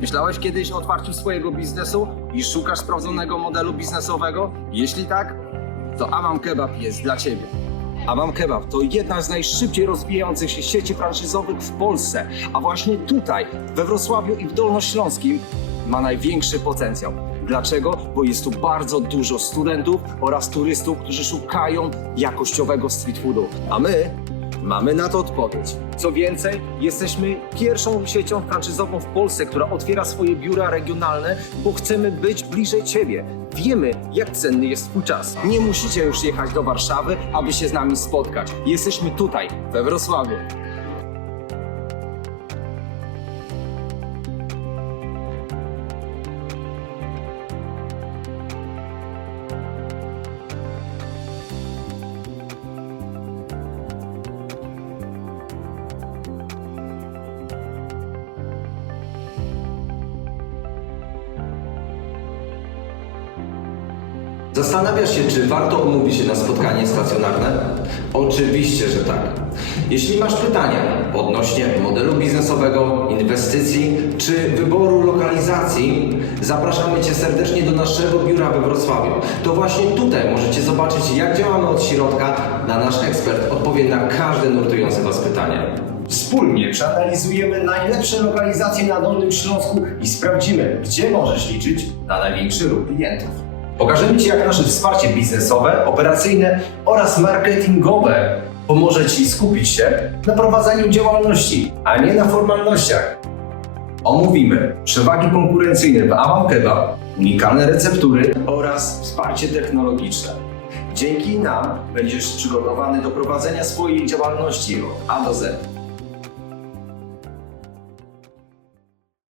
Myślałeś kiedyś o otwarciu swojego biznesu i szukasz sprawdzonego modelu biznesowego? Jeśli tak, to Amam Kebab jest dla Ciebie. Amam Kebab to jedna z najszybciej rozwijających się sieci franczyzowych w Polsce, a właśnie tutaj, we Wrocławiu i w Dolnośląskim ma największy potencjał. Dlaczego? Bo jest tu bardzo dużo studentów oraz turystów, którzy szukają jakościowego street foodu. A my mamy na to odpowiedź. Co więcej, jesteśmy pierwszą siecią franczyzową w Polsce, która otwiera swoje biura regionalne, bo chcemy być bliżej Ciebie. Wiemy, jak cenny jest Twój czas. Nie musicie już jechać do Warszawy, aby się z nami spotkać. Jesteśmy tutaj, we Wrocławiu. Zastanawiasz się, czy warto umówić się na spotkanie stacjonarne? Oczywiście, że tak. Jeśli masz pytania odnośnie modelu biznesowego, inwestycji czy wyboru lokalizacji, zapraszamy Cię serdecznie do naszego biura we Wrocławiu. To właśnie tutaj możecie zobaczyć, jak działamy od środka, a nasz ekspert odpowie na każde nurtujące Was pytanie. Wspólnie przeanalizujemy najlepsze lokalizacje na Dolnym Śląsku i sprawdzimy, gdzie możesz liczyć na największy ruch klientów. Pokażemy Ci, jak nasze wsparcie biznesowe, operacyjne oraz marketingowe pomoże Ci skupić się na prowadzeniu działalności, a nie na formalnościach. Omówimy przewagi konkurencyjne w Amam Kebab, unikalne receptury oraz wsparcie technologiczne. Dzięki nam będziesz przygotowany do prowadzenia swojej działalności od A do Z.